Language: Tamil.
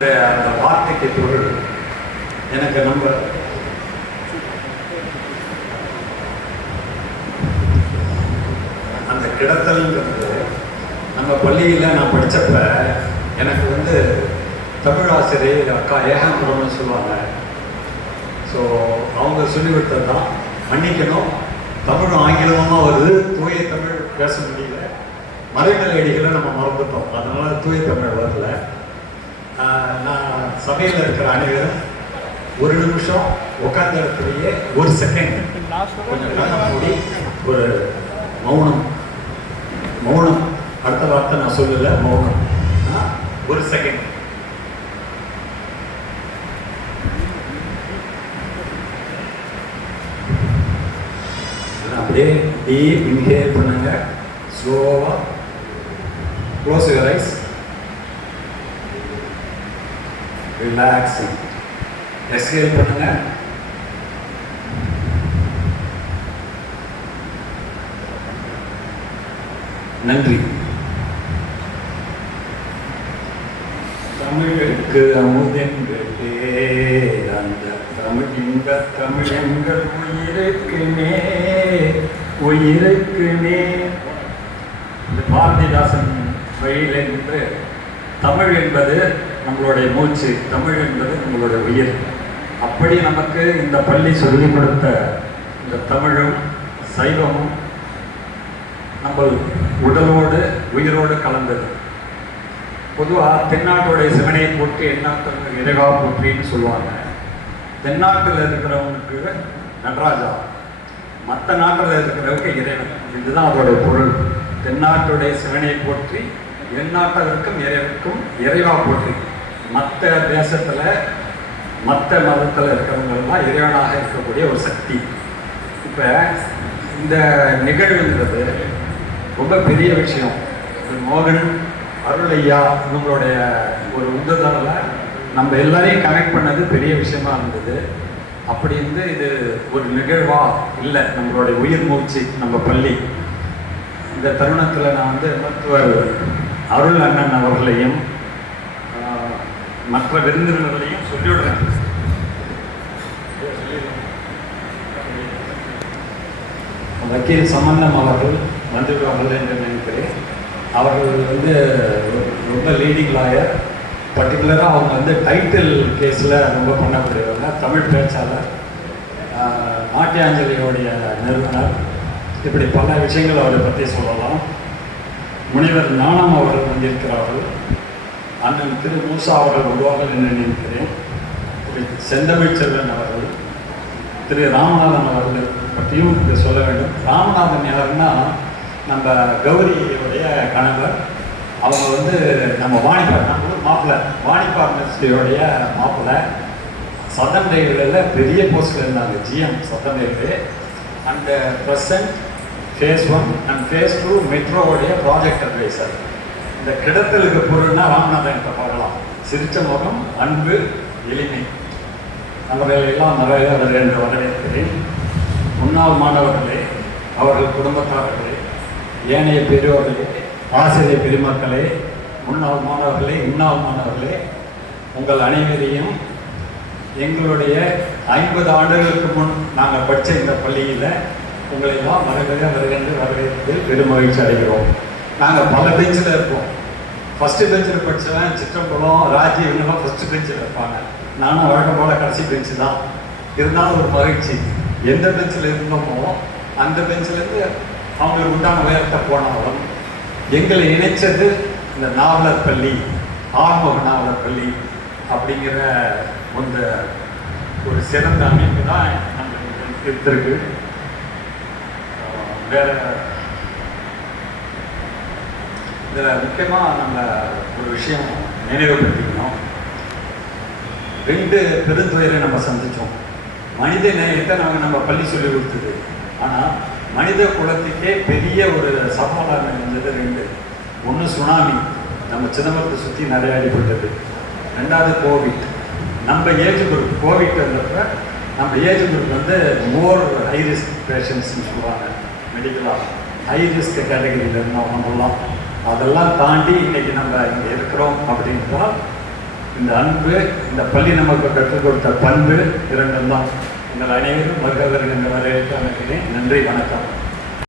அந்த வார்த்தைக்கு பொருள் எனக்கு அந்த கிடத்தல்ங்கிறது நம்ம பள்ளியில் நான் படித்தப்ப எனக்கு தமிழ் ஆசிரியர் அக்கா ஏகாம்பரம்னு சொல்லுவாங்க. ஸோ அவங்க சொல்லி கொடுத்தது தான். மன்னிக்கணும், தமிழும் ஆங்கிலமாக வருது, தூய தமிழ் பேச முடியல, மறைமலையடிகளை நம்ம மறந்துட்டோம், அதனால தூய தமிழ் வரல. நான் சபையில் இருக்கிற அனைவரும் ஒரு நிமிஷம் உட்கார்ந்த இடத்துலையே ஒரு செகண்ட் கொஞ்சம் நேரம் கூடி ஒரு மௌனம் அடுத்த வார்த்தை நான் சொல்லல, மௌனம் ஒரு செகண்ட். அப்படியே டீப் இன்ஹேல் பண்ணுங்க, ஸ்லோவா close your eyes, relaxing. Exhale பண்ணுங்க, நன்றி. தமிழுக்கு அமுதென்று பேர், அந்த தமிழ் இன்ப தமிழ் எங்கள் உயிருக்கு நேர், உயிருக்கு நேர். இந்த பாரதிதாசன் வழியில் என்று தமிழ் என்பது நம்மளுடைய மூச்சு, தமிழ் என்பது நம்மளுடைய உயிர். அப்படி நமக்கு இந்த பள்ளி சொல்லிக் கொடுத்த இந்த தமிழும் சைவமும் நம்ம உடலோடு உயிரோடு கலந்தது. பொதுவாக தென்னாட்டுடைய சிவனையை போற்றி எந்நாட்டு இறைவா போற்றின்னு சொல்லுவாங்க. தென்னாட்டில் இருக்கிறவங்களுக்கு நடராஜா, மற்ற நாட்டில் இருக்கிறவங்க இறைவன். இதுதான் அதோடைய பொருள். தென்னாட்டுடைய சிவனை போற்றி எந்நாட்டவருக்கும் இறைவனுக்கும் இறைவா போற்றி. மற்ற தேசத்தில் மற்ற மதத்தில் இருக்கிறவங்கெல்லாம் இறைவனாக இருக்கக்கூடிய ஒரு சக்தி. இப்போ இந்த நிகழ்வுங்கிறது ரொம்ப பெரிய விஷயம். மோகன் அருளையா இவங்களுடைய ஒரு உந்துதலில் நம்ம எல்லாரையும் கனெக்ட் பண்ணது பெரிய விஷயமா இருந்தது. அப்படி இது ஒரு நிகழ்வா இல்லை, நம்மளுடைய உயிர் மூச்சு நம்ம பள்ளி. இந்த தருணத்தில் நான் மருத்துவர் அருள் அண்ணன் அவர்களையும் மற்ற விருந்தினர்களையும் சொல்லிவிடுறேன். வக்கீல் சம்பந்தம் அவர்கள் வந்துவிடுவார்கள் என்று நினைக்கிறேன். அவர்கள் ரொம்ப லீடிங் லாயர். பர்டிகுலராக அவங்க டைட்டில் கேஸில் ரொம்ப பண்ணக்கூடியவங்க, தமிழ் பேச்சாளர், நாட்டியாஞ்சலியோடைய நிறுவனர். இப்படி பல விஷயங்கள் அவரை பற்றி சொல்லலாம். முனைவர் ஞானம் அவர்கள் வந்திருக்கிறார்கள். அண்ணன் திரு மூசா அவர்கள் வருவார்கள் என்று நினைக்கிறேன். செந்தமிழ் செல்வன் அவர்கள், திரு ராமநாதன் அவர்கள் பற்றியும் இதை சொல்ல வேண்டும். ராமநாதன் யாருன்னா நம்ம கௌரியுடைய கணவர். அவங்க நம்ம வாணிப்பார், நம்ம மாப்பிள்ளை, வாணிப்பார் மினிஸ்ட்ரியோடைய மாப்பிள்ளை. சதன் ரயில்வேல பெரிய போஸ்டில் இருந்தாங்க, ஜிஎம் சதன் ரயில்வே. அந்த ப்ரெசன்ட் ஃபேஸ் 1 அண்ட் ஃபேஸ் 2 மெட்ரோவுடைய ப்ராஜெக்ட் அட்வைசர். இந்த கிடத்தலுக்கு பொருள்னா ராமநாதன் பார்க்கலாம். சிரிச்ச முகம், அன்பு, எளிமை, அவர்களெல்லாம் நிறைய என்று வரவேற்கிறேன். முன்னாள் மாணவர்களே, அவர்கள் குடும்பத்தார்களே, ஏனைய பெரியோர்களே, ஆசிரியர் பெருமக்களே, முன்னாள் மாணவர்களே, இன்னாள் மாணவர்களே, உங்கள் அனைவரையும் எங்களுடைய 50 ஆண்டுகளுக்கு முன் நாங்கள் படித்த இந்த பள்ளியில் உங்களெல்லாம் வரவேற்பதில் பெருமகிழ்ச்சி அடைகிறோம். நாங்கள் பல பெஞ்சில் இருப்போம். ஃபஸ்ட்டு பெஞ்சில் படித்தவன் சிற்றம்பலம், ராஜி, இவங்கெல்லாம் ஃபஸ்ட்டு பெஞ்சில் இருப்பாங்க. நானும் வழக்கம் போல் கடைசி பெஞ்சு தான். இருந்தாலும் ஒரு மகிழ்ச்சி. எந்த பெஞ்சில் இருந்தோமோ அந்த பெஞ்சிலேருந்து அவங்களுக்கு உண்டான உயரத்தை போனாலும் எங்களை இணைச்சது இந்த நாவலர் பள்ளி, ஆறுமுக நாவலர் பள்ளி அப்படிங்கிற ஒரு சிறந்த அமைப்பு தான் நம்மளுக்கு இருந்திருக்கு. வேற இதில் முக்கியமாக நம்ம ஒரு விஷயம் நினைவுபடுத்திக்கணும். 2 பெருந்துயரை நம்ம சந்தித்தோம். மனித நேயத்தை நம்ம பள்ளி சொல்லி கொடுத்தது. ஆனால் மனித குலத்துக்கே பெரிய ஒரு சவாலாக இருந்தது 2. ஒன்று சுனாமி, நம்ம சிதம்பரத்தை சுற்றி நிறைய அடிபட்டது. 2வது கோவிட். நம்ம ஏஜ் குரூப் கோவிட் வந்தப்ப நம்ம ஏஜ் குரூப் மோர் ஹை ரிஸ்க் பேஷண்ட்ஸ்ன்னு சொல்லுவாங்க. மெடிக்கலாக ஹை ரிஸ்க் கேட்டகரியில் இருந்தோம் நம்மலாம். அதெல்லாம் தாண்டி இன்றைக்கி நம்ம இங்கே இருக்கிறோம் அப்படின்றால் இந்த அன்பு, இந்த பள்ளி நமக்கு கற்றுக் கொடுத்த பண்பு இரண்டும் தான். எங்கள் அனைவரும் வருகிறவர்கள் வரவேற்று அமைக்கிறேன். நன்றி, வணக்கம்.